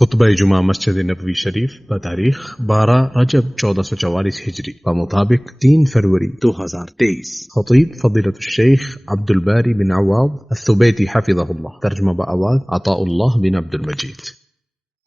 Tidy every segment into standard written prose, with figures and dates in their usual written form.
خطبہ جمعہ مسجد نبوی شریف بتاریخ 12 رجب 1444 ہجری بمطابق 3 فروری 2023. خطیب فضیلۃ الشیخ عبد الباری بن عواد الثبیتی حفظہ اللہ. ترجمہ بآواز عطاء اللہ بن عبد المجید.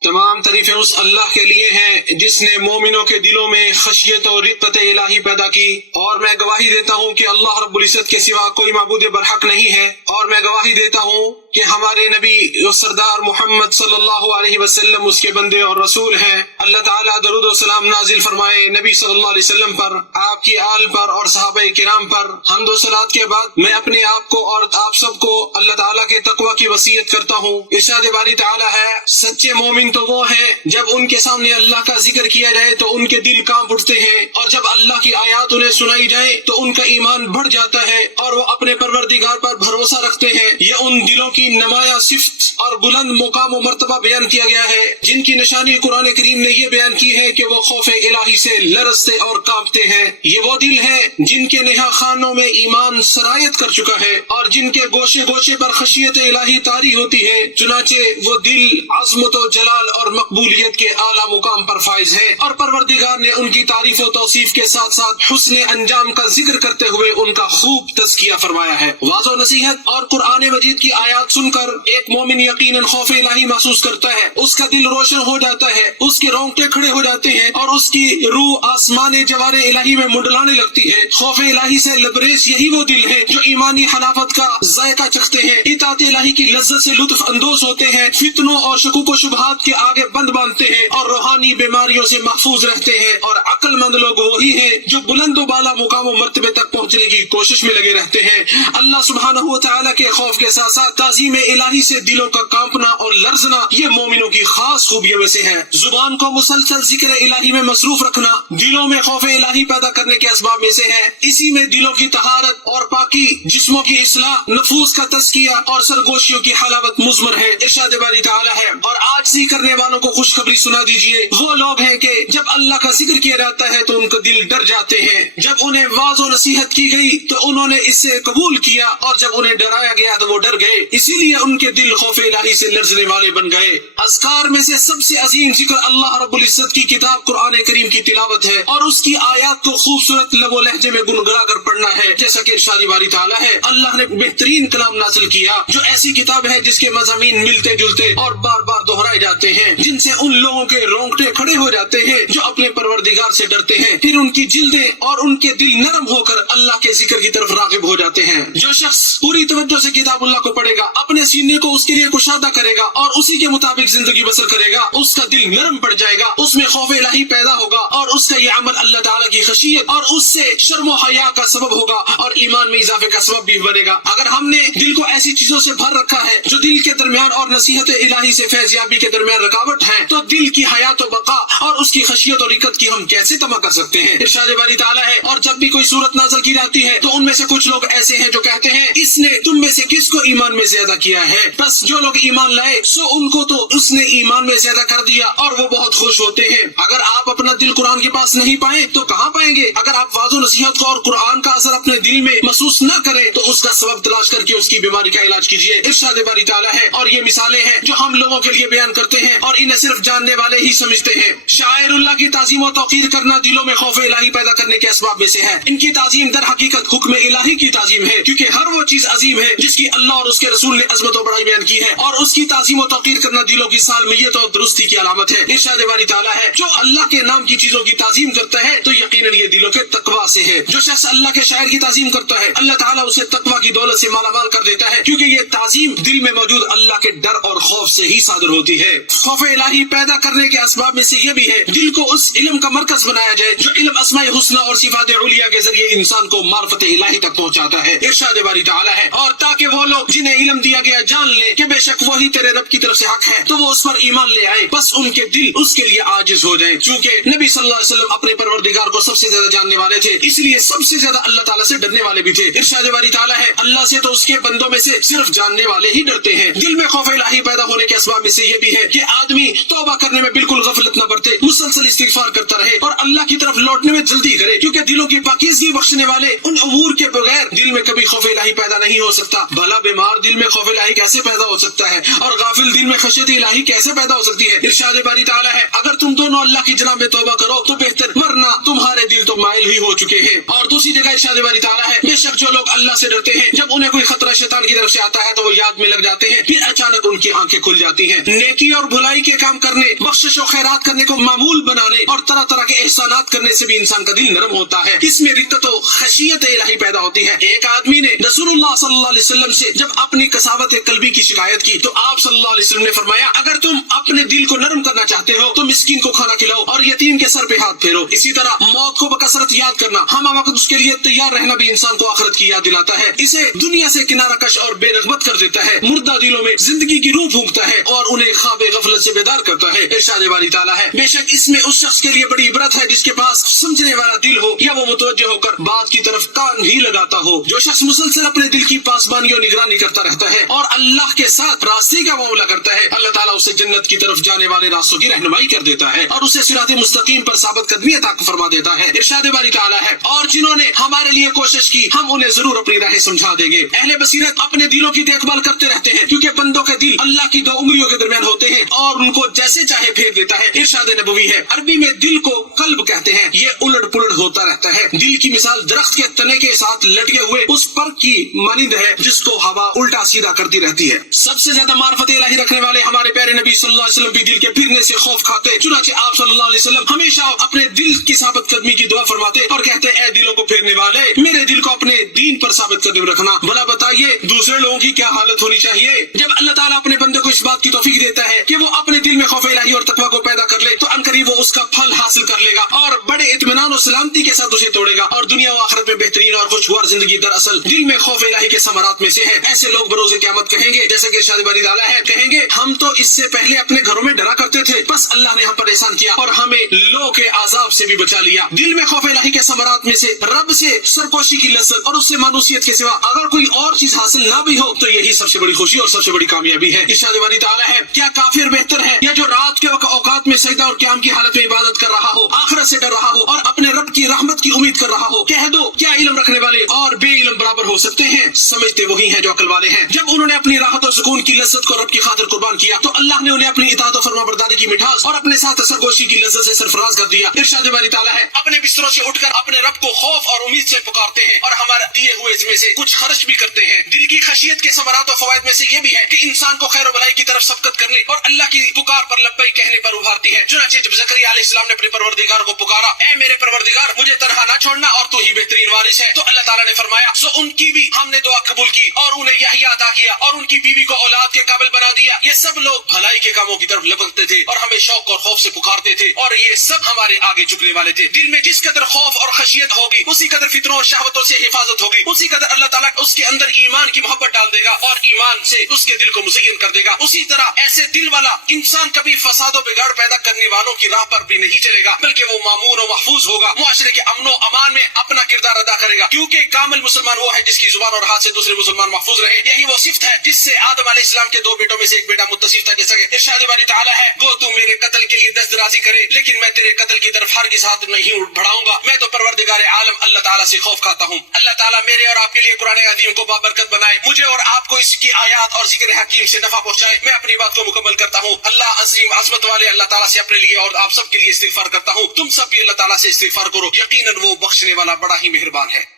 تمام تعریفیں اس اللہ کے لیے ہیں جس نے مومنوں کے دلوں میں خشیت اور رقت الہی پیدا کی، اور میں گواہی دیتا ہوں کہ اللہ رب العزت کے سوا کوئی معبود برحق نہیں ہے، اور میں گواہی دیتا ہوں کہ ہمارے نبی سردار محمد صلی اللہ علیہ وسلم اس کے بندے اور رسول ہیں۔ اللہ تعالیٰ درود و سلام نازل فرمائے نبی صلی اللہ علیہ وسلم پر، آپ کی آل پر اور صحابہ کرام پر۔ حمد و صلات کے بعد میں اپنے آپ کو اور آپ سب کو اللہ تعالیٰ کے تقوی کی وصیت کرتا ہوں۔ ارشاد باری تعالیٰ ہے، سچے مومن تو وہ ہیں جب ان کے سامنے اللہ کا ذکر کیا جائے تو ان کے دل کانپ اٹھتے ہیں، اور جب اللہ کی آیات انہیں سنائی جائے تو ان کا ایمان بڑھ جاتا ہے اور وہ اپنے پروردگار پر بھروسہ رکھتے ہیں۔ یہ ان دلوں کی نمایاں صفت اور بلند مقام و مرتبہ بیان کیا گیا ہے جن کی نشانی قرآن کریم نے یہ بیان کی ہے کہ وہ خوف الہی سے لرزتے اور کانپتے ہیں۔ یہ وہ دل ہے جن کے نہا خانوں میں ایمان سرایت کر چکا ہے اور جن کے گوشے گوشے پر خشیت الہی طاری ہوتی ہے، چنانچہ وہ دل عظمت و جلال اور مقبولیت کے اعلیٰ مقام پر فائز ہے، اور پروردگار نے ان کی تعریف و توصیف کے ساتھ ساتھ حسن انجام کا ذکر کرتے ہوئے ان کا خوب تزکیہ فرمایا ہے۔ واضح و نصیحت اور قرآن مجید کی آیات سن کر ایک مومن یقیناً خوف الہی محسوس کرتا ہے، اس کا دل روشن ہو جاتا ہے، اس کے رونگٹے کھڑے ہو جاتے ہیں اور اس کی روح آسمان جوار الہی میں منڈلانے لگتی ہے۔ خوف الہی سے لبریز یہی وہ دل ہے جو ایمانی حلاوت کا ذائقہ چکھتے ہیں، اطاعت الہی کی لذت سے لطف اندوز ہوتے ہیں، فتنوں اور شکوک و شبہات کے آگے بند باندھتے ہیں اور روحانی بیماریوں سے محفوظ رہتے ہیں۔ اور عقل مند لوگ وہی ہیں جو بلند و بالا مقام و مرتبے تک پہنچنے کی کوشش میں لگے رہتے ہیں۔ اللہ سبحانہ و تعالیٰ کے خوف کے ساتھ ساتھ تعظیم الہی سے دلوں کا کانپنا اور لرزنا یہ مومنوں کی خاص خوبیوں میں سے ہے۔ زبان کو مسلسل ذکر الہی میں مصروف رکھنا دلوں میں خوف الہی پیدا کرنے کے اسباب میں سے ہے۔ اسی میں دلوں کی طہارت اور پاکی، جسموں کی اصلاح، نفوس کا تزکیہ اور سرگوشیوں کی حلاوت مضمر ہے۔ ارشاد باری تعالیٰ ہے، اور عاجزی کرنے والوں کو خوشخبری سنا دیجئے، وہ لوگ ہیں کہ جب اللہ کا ذکر کیا جاتا ہے تو ان کا دل ڈر جاتے ہیں۔ جب انہیں واعظ و نصیحت کی گئی تو انہوں نے اس سے قبول کیا، اور جب انہیں ڈرایا گیا تو وہ ڈر گئے، اسی لیے ان کے دل خوف الہی سے لرزنے والے بن گئے۔ اذکار میں سے سب سے عظیم ذکر اللہ رب العزت کی کتاب قرآن کریم کی تلاوت ہے، اور اس کی آیات کو خوبصورت لب و لہجے میں گنگنا کر پڑھنا ہے، جیسا کہ ارشاد باری تعالیٰ ہے، اللہ نے بہترین کلام نازل کیا جو ایسی کتاب ہے جس کے مضامین ملتے جلتے اور بار بار دہرائے جاتے ہیں، جن سے ان لوگوں کے رونگٹے کھڑے ہو جاتے ہیں جو اپنے پروردگار سے ڈرتے ہیں، پھر ان کی جلدیں اور ان کے دل نرم ہو کر اللہ کے ذکر کی طرف راغب ہو جاتے ہیں۔ جو شخص پوری توجہ سے کتاب اللہ کو پڑھے گا، اپنے سینے کو اس کے لیے کشادہ کرے گا اور اسی کے مطابق زندگی بسر کرے گا، اس کا دل نرم پڑ جائے گا، اس میں خوف الہی پیدا ہوگا، اور اس کا یہ عمل اللہ تعالیٰ کی خشیت اور اس سے شرم و حیا کا سبب ہوگا اور ایمان میں اضافے کا سبب بھی بنے گا۔ اگر ہم نے دل کو ایسی چیزوں سے بھر رکھا ہے جو دل کے درمیان اور نصیحت الہی سے فیض یابی کے درمیان رکاوٹ ہے، تو دل کی حیات و بقا اور اس کی خشیت اور رقت کی ہم کیسے تما کر سکتے ہیں؟ ارشاد باری تعالیٰ ہے، اور جب بھی کوئی صورت نازل کی جاتی ہے تو ان میں سے کچھ لوگ ایسے ہیں جو کہتے ہیں، اس نے تم میں سے کس کو ایمان میں زیادہ کیا ہے؟ بس جو لوگ ایمان لائے سو ان کو تو اس نے ایمان میں زیادہ کر دیا، اور وہ بہت خوش ہوتے ہیں۔ اگر آپ اپنا دل قرآن کے پاس نہیں پائیں تو کہاں پائیں گے؟ اگر آپ واضح و نصیحت کو اور قرآن کا اثر اپنے دل میں محسوس نہ کریں تو اس کا سبب تلاش کر کے اس کی بیماری کا علاج کیجیے۔ ارشاد باری تعالیٰ ہے، اور یہ مثالیں ہیں جو ہم لوگوں کے لیے بیان کرتے ہیں اور انہیں صرف جاننے والے ہی سمجھتے ہیں۔ شاعر اللہ کی تعظیم و توقیر کرنا دلوں میں خوف الہی پیدا کرنے کے اسباب میں سے ہے۔ ان کی تعظیم در حقیقت حکم الہی کی تعظیم ہے، کیونکہ ہر وہ چیز عظیم ہے جس کی اللہ اور اس کے رسول نے عظمت و بڑائی بیان کی ہے، اور اس کی تعظیم و توقیر کرنا دلوں کی سالمیت اور درستی کی علامت ہے۔ ارشاد باری تعالیٰ ہے، جو اللہ کے نام کی چیزوں کی تعظیم کرتا ہے تو یقیناً یہ دلوں کے تقوی سے ہے۔ جو شخص اللہ کے شاعر کی تعظیم کرتا ہے اللہ تعالیٰ اسے تقوی کی دولت سے مالا مال کر دیتا ہے، کیونکہ یہ تعظیم دل میں موجود اللہ کے ڈر اور خوف سے ہی صادر ہوتی ہے۔ خوف الہی پیدا کرنے کے اسباب میں سے یہ بھی ہے دل کو اس علم کا مرکز بنایا جائے جو علم اسماء حسنہ اور صفات علیہ کے ذریعے انسان کو معرفت الہی تک پہنچاتا ہے۔ ارشاد باری تعالیٰ ہے، اور تاکہ وہ لوگ جنہیں علم دیا گیا جان لیں کہ بے شک وہی تیرے رب کی طرف سے حق ہے تو وہ اس پر ایمان لے آئے، بس ان کے دل اس کے لیے عاجز ہو جائیں۔ چونکہ نبی صلی اللہ علیہ وسلم اپنے پروردگار کو سب سے زیادہ جاننے والے تھے، اس لیے سب سے زیادہ اللہ تعالیٰ سے ڈرنے والے بھی تھے۔ ارشاد باری تعالیٰ ہے، اللہ سے تو اس کے بندوں میں سے صرف جاننے والے ہی ڈرتے ہیں۔ دل میں خوف الہی پیدا ہونے کے اسباب میں سے یہ بھی ہے کہ آدمی توبہ کرنے میں بالکل غفلت نہ برتے، مسلسل استغفار کرتا رہے اور اللہ کی طرف لوٹنے میں جلدی کرے، کیونکہ دلوں کی پاکیزگی بخشنے والے ان امور کے بغیر دل میں کبھی خوف الہی پیدا نہیں ہو سکتا۔ بھلا بیمار دل میں خوف الہی کیسے پیدا ہو سکتا ہے اور غافل دل میں خشیت الہی کیسے پیدا ہو سکتی ہے؟ ارشاد باری تعالیٰ ہے اگر تم دونوں اللہ کی جناب میں توبہ کرو تو بہتر، ورنہ تمہارے دل تو مائل ہی ہو چکے ہیں۔ اور دوسری جگہ ارشاد باری تعالیٰ ہے بے شک جو لوگ اللہ سے ڈرتے ہیں جب انہیں کوئی خطرہ شیطان کی طرف سے آتا ہے تو وہ یاد میں لگ جاتے ہیں، پھر اچانک ان کی آنکھیں کھل جاتی ہیں۔ نیکی اور بھلائی کے کام کرنے، بخشش و خیرات کرنے کو معمول بنانے اور طرح طرح کے احسانات کرنے سے بھی انسان کا دل نرم ہوتا ہے، اس میں رقت و خشیت الہی پیدا ہوتی ہے۔ ایک آدمی نے رسول اللہ صلی اللہ علیہ وسلم سے جب اپنی کساوت قلبی کی شکایت کی تو آپ صلی اللہ علیہ وسلم نے فرمایا اگر تم اپنے دل کو نرم کرنا چاہتے ہو تو مسکین کو کھانا کھلاؤ اور یتیم کے سر پہ ہاتھ پھیرو۔ اسی طرح موت کو بکثرت یاد کرنا، ہم وقت اس کے لیے تیار رہنا بھی انسان کو آخرت کی یاد دلاتا ہے، اسے دنیا سے کنارہ کش اور بے رغبت کر دیتا ہے، مردہ دلوں میں زندگی کی روح پھونکتا ہے اور انہیں خواب غفلت سے بیدار کرتا ہے۔ ارشاد باری تعالیٰ ہے بے شک اس میں اس شخص کے لیے بڑی عبرت ہے جس کے پاس سمجھنے والا دل ہو یا وہ متوجہ ہو کر بات کی طرف کان ہی لگاتا ہو۔ جو شخص مسلسل اپنے دل کی پاسبانی اور نگرانی کرتا رہتا ہے اور اللہ کے ساتھ راستے کا معاملہ کرتا ہے، اللہ تعالیٰ اسے جنت کی طرف جانے والے راستوں کی رہنمائی کر دیتا ہے اور اسے صراط مستقیم پر ثابت قدمی عطا فرما دیتا ہے۔ ارشاد باری تعالیٰ ہے اور جنہوں نے ہمارے لیے کوشش کی ہم انہیں ضرور اپنی راہیں سمجھا دیں گے۔ اہل بصیرت اپنے دلوں کی دیکھ بھال کرتے رہتے ہیں کیونکہ بندوں کے دل اللہ کی دو انگلیوں کے درمیان ہوتے ہیں اور ان کو جیسے چاہے پھیر دیتا ہے۔ ارشاد نبوی ہے عربی میں دل کو قلب کہتے ہیں، یہ الٹ پلٹ ہوتا رہتا ہے۔ دل کی مثال درخت کے تنے کے ساتھ لٹکے ہوئے اس پر کی مانند ہے جس کو ہوا الٹا سیدھا کرتی رہتی ہے۔ سب سے زیادہ معرفت الہی رکھنے والے ہمارے پیارے نبی صلی اللہ علیہ وسلم بھی دل کے پھرنے سے خوف کھاتے، چنانچہ آپ صلی اللہ علیہ وسلم ہمیشہ اپنے دل کی ثابت قدمی کی دعا فرماتے اور کہتے اے دلوں کو پھیرنے والے میرے دل کو اپنے دین پر ثابت قدم رکھنا۔ بھلا بتائیے دوسرے لوگوں کی کیا حالت ہونی چاہیے؟ جب اللہ تعالیٰ اپنے بندے کو اس بات کی توفیق دیتا ہے کہ وہ اپنے دل میں خوف الہی اور تقویٰ کو پیدا کر لے تو عنقریب وہ اس کا پھل حاصل کر لے گا اور بڑے اطمینان و سلامتی کے ساتھ اسے توڑے گا اور دنیا و آخرت میں بہترین اور خوشگوار زندگی دراصل دل میں خوف الہی کے ثمرات میں سے ہے۔ ایسے لوگ بروز قیامت کہیں گے جیسے کہ ارشاد باری تعالیٰ ہے کہیں گے ہم تو اس سے پہلے اپنے گھروں میں ڈرا کرتے تھے، بس اللہ نے ہم پر احسان کیا اور ہمیں لو کے عذاب سے بھی بچا لیا۔ دل میں خوف الہی کے ثمرات میں سے رب سے سرپوشی کی لذت اور اس سے مانوسیت کے سوا اگر کوئی اور چیز حاصل نہ بھی ہو تو یہی سب سے بڑی خوشی اور سب سے بڑی کامیابی ہے۔ ارشاد باری تعالیٰ ہے کیا کافر بہتر ہے یا جو رات کے اوقات میں سجدہ اور قیام کی حالت میں عبادت کر رہا ہو، آخرت سے ڈر رہا ہو اور اپنے رب کی رحمت کی امید کر رہا ہو؟ کہہ دو کیا علم رکھنے والے اور بے علم برابر ہو سکتے ہیں؟ سمجھتے وہی ہیں جو عقل والے ہیں۔ جب انہوں نے اپنی راحت اور سکون کی لذت کو رب کی خاطر قربان کیا تو اللہ نے انہیں اپنی اطاعت و فرما برداری کی مٹھاس اور اپنے ساتھ سرگوشی کی لذت سے سرفراز کر دیا۔ ارشاد باری تعالیٰ ہے اپنے بستروں سے اٹھ کر اپنے رب کو خوف اور امید سے پکارتے ہیں اور ہمارے دیے ہوئے میں سے کچھ خرچ بھی کرتے ہیں۔ دل کی خشیت کے ثمرات و فوائد میں سے یہ بھی ہے کہ انسان کو خیر و بھلائی کی طرف سبقت کرنے اور اللہ کی پکار پر لبیک کہنے پر ابھارتی ہے۔ چنانچہ جب زکریا علیہ السلام نے اپنے پروردگار کو پکارا اے میرے پروردگار مجھے تنہا نہ چھوڑنا اور تو ہی بہترین وارث ہے، تو اللہ تعالیٰ نے فرمایا سو ان کی بھی ہم نے دعا قبول کی اور انہیں یحییٰ عطا کیا اور ان کی بیوی کو اولاد کے قابل بنا دیا۔ یہ سب لوگ بھلائی کے کاموں کی طرف لپکتے تھے اور ہمیں شوق اور خوف سے پکارتے تھے اور یہ سب ہمارے آگے جھکنے والے تھے۔ دل میں جس قدر خوف اور خشیت ہوگی اسی قدر فتنوں اور شہوتوں سے حفاظت ہوگی، اسی قدر اللہ تعالیٰ اس کے اندر ایمان کی محبت ڈال دے گا اور ایمان سے اس کے دل کو مزین کر دے گا۔ اسی طرح ایسے دل والا انسان کبھی فساد و بگاڑ پیدا کرنے والوں کی راہ پر بھی نہیں چلے گا بلکہ وہ مامون و محفوظ ہوگا، معاشرے کے امن و امان میں اپنا کردار ادا کرے گا، کیونکہ کامل مسلمان وہ ہے جس کی زبان اور ہاتھ سے دوسرے مسلمان محفوظ رہے۔ یہی وہ صفت ہے جس سے آدم علیہ السلام کے دو بیٹوں میں سے ایک بیٹا متصف تھا، جیسا کہ ارشاد باری تعالیٰ ہے گو تو میرے قتل کے لیے دست درازی کرے لیکن میں تیرے قتل کی طرف ہرگز ہاتھ نہیں بڑھاؤں گا، میں تو پروردگار عالم اللہ تعالیٰ سے خوف کھاتا ہوں۔ اللہ تعالیٰ میرے اور آپ کے لیے قرآن عظیم کو بابرکت بنائے، مجھے اور آپ کو اس کی آیات اور ذکر حکیم سے نفع پہنچائے۔ میں اپنی بات کو مکمل کرتا ہوں۔ اللہ عظیم عظمت والے اللہ تعالیٰ سے اپنے لیے اور آپ سب کے لیے استغفار کرتا ہوں۔ تم سب بھی اللہ تعالیٰ سے استغفار کرو، یقیناً وہ بخشنے والا بڑا ہی مہربان ہے۔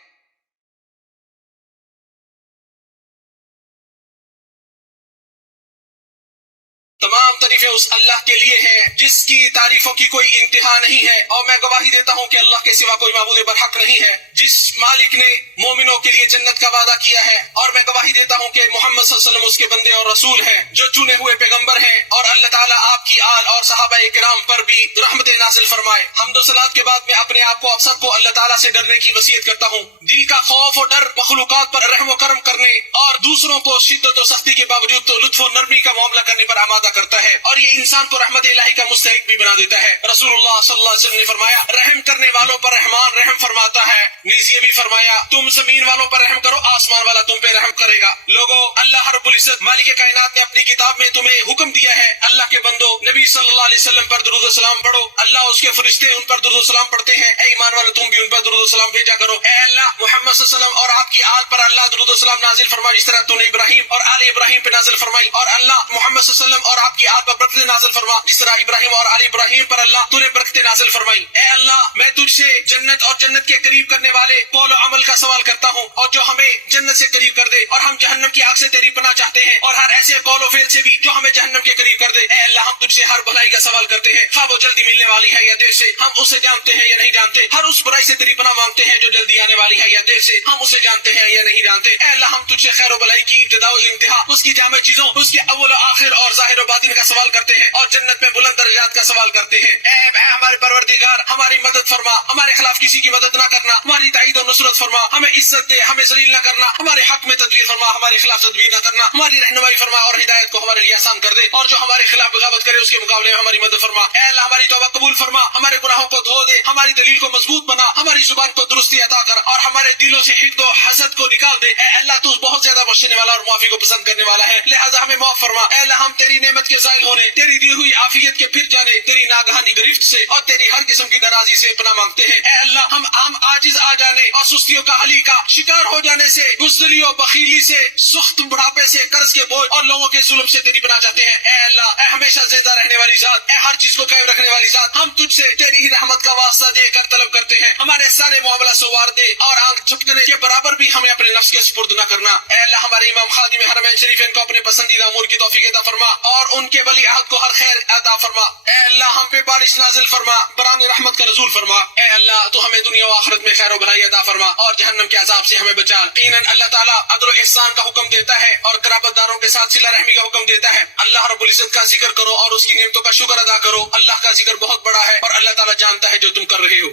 تمام تعریفیں اس اللہ کے لیے ہیں جس کی تعریفوں کی کوئی انتہا نہیں ہے، اور میں گواہی دیتا ہوں کہ اللہ کے سوا کوئی معبود برحق نہیں ہے، جس مالک نے مومنوں کے لیے جنت کا وعدہ کیا ہے، اور میں گواہی دیتا ہوں کہ محمد صلی اللہ علیہ وسلم اس کے بندے اور رسول ہیں جو چنے ہوئے پیغمبر ہیں، اور اللہ تعالیٰ آپ کی آل اور صحابہ کرام پر بھی رحمت نازل فرمائے۔ حمد و صلات کے بعد میں اپنے آپ کو آپ سب کو اللہ تعالیٰ سے ڈرنے کی وصیت کرتا ہوں۔ دل کا خوف و ڈر مخلوقات پر رحم و کرم کرنے اور دوسروں کو شدت و سختی کے باوجود تو لطف و نرمی کا معاملہ کرنے پر آمادہ کرتا ہے، اور یہ انسان کو رحمت الہی کا مستحق بھی بنا دیتا ہے۔ رسول اللہ صلی اللہ علیہ وسلم نے فرمایا رحم کرنے والوں پر رحمان رحم فرماتا ہے، نیز یہ بھی فرمایا تم زمین والوں پر رحم کرو آسمان والا تم پہ رحم کرے گا۔ لوگوں، اللہ رب العزت مالک کائنات نے اپنی کتاب میں تمہیں حکم دیا ہے اللہ کے بندو نبی صلی اللہ علیہ وسلم پر درود و سلام پڑھو، اللہ اس کے فرشتے ان پر درود و سلام پڑھتے ہیں، اے ایمان والو تم بھی ان پر درود و سلام بھیجا کرو۔ اے اللہ محمد صلی اللہ علیہ وسلم اور آپ کی آل پر اللہ درود و سلام نازل فرما جس طرح تو نے ابراہیم اور آل ابراہیم پہ نازل فرمائی، اور اللہ محمد صلی اللہ علیہ وسلم اور آپ کی آل پر برکتیں نازل فرما جس طرح ابراہیم اور آل ابراہیم پر اللہ تو نے برکتیں نازل فرمائی۔ اے اللہ میں تجھ سے جنت اور جنت کے قریب کرنے والے قول و عمل کا سوال کرتا ہوں، اور جو ہمیں جنت سے قریب کر دے، اور ہم جہنم کی آگ سے تیری پناہ چاہتے ہیں، اور ہر ایسے قول و فعل سے بھی جو ہمیں جہنم کے قریب کر دے۔ اے اللہ ہم تجھ سے ہر بھلائی کا سوال کرتے ہیں، خواہ وہ جلدی ملنے والی ہے یا دیر سے، ہم اسے جانتے ہیں یا نہیں جانتے، ہر اس برائی سے تیری پناہ مانگتے ہیں جو جلدی آنے والی ہے یا دیر سے، ہم اسے جانتے ہیں یا نہیں جانتے۔ اے اللہ ہم تجھ سے خیر و بھلائی کی ابتدا و انتہا، اس کی جامع چیزوں، اس کے اول و آخر اور ظاہر و باطن کا سوال کرتے ہیں، اور جنت میں بلند درجات کا سوال کرتے ہیں۔ اے ہمارے پروردگار ہماری مدد فرما، ہمارے خلاف کسی کی مدد نہ کرنا، ہماری تائید و نصرت فرما، ہمیں عزت دے، ہمیں ذلیل نہ کرنا، ہمارے حق میں تدبیر فرما، ہمارے خلاف تدبیر نہ کرنا، ہماری رہنمائی فرما اور ہدایت کو ہمارے لیے آسان کر دے، اور جو ہمارے خلاف بغاوت کرے اس کے مقابلے میں ہماری مدد فرما۔ اے اللہ ہماری توبہ قبول فرما، ہمارے گناہوں کو دھو دے، ہماری دلیل کو مضبوط بنا، ہماری زبان کو درستی عطا کر، اور ہمارے دلوں سے حقد و حسد کو نکال دے۔ اے اللہ تو بہت زیادہ بخشنے والا اور معافی کو پسند کرنے والا ہے، لہذا ہمیں معاف فرما۔ اے اللہ ہم تیری نعمت کے زائل ہونے، تیری دی ہوئی عافیت کے پھر جانے، تیری ناگہانی گرفت سے اور تیری ہر قسم کی ناراضی سے پناہ مانگتے ہیں۔ اے اللہ ہم عاجز آ جانے اور سستیوں کا حلی کا شکار ہو جانے سے، بزدلی اور بخیلی سے، سخت بڑھاپے سے، قرض کے بوجھ اور لوگوں کے ظلم سے تیری پناہ چاہتے ہیں۔ اے اللہ اے ہمیشہ زندہ رہنے والی ذات، اے ہر چیز کو قائم رکھنے والی ذات، ہم تجھ سے تیری ہی رحمت کا واسطہ دے کر طلب کرتے ہیں، ہمارے سارے معاملہ سوار دے اور آنکھ جھپکنے کے برابر بھی ہمیں اپنے نفس کے سپرد نہ کرنا۔ اے اللہ ہمارے امام خادم حرمین شریفین کو اپنے پسندیدہ امور کی توفیق عطا فرما، اور ان کے ولی عہد کو ہر خیر عطا فرما۔ اے اللہ ہم پہ بارش نازل فرما، بران رحمت کا نزول فرما۔ اے اللہ تو ہمیں دنیا و آخرت میں خیر و بھلائی عطا فرما، اور جہنم کے عذاب سے ہمیں بچا۔ یقیناً اللہ تعالیٰ عدل و احسان کا حکم دیتا ہے اور قرابت داروں کے ساتھ صلہ رحمی کا حکم دیتا ہے۔ اللہ رب العزت کا ذکر کرو اور اس کی نعمتوں کا شکر ادا کرو، اللہ کا ذکر بہت بڑا ہے اور اللہ تعالیٰ جانتا ہے جو تم کر رہے ہو۔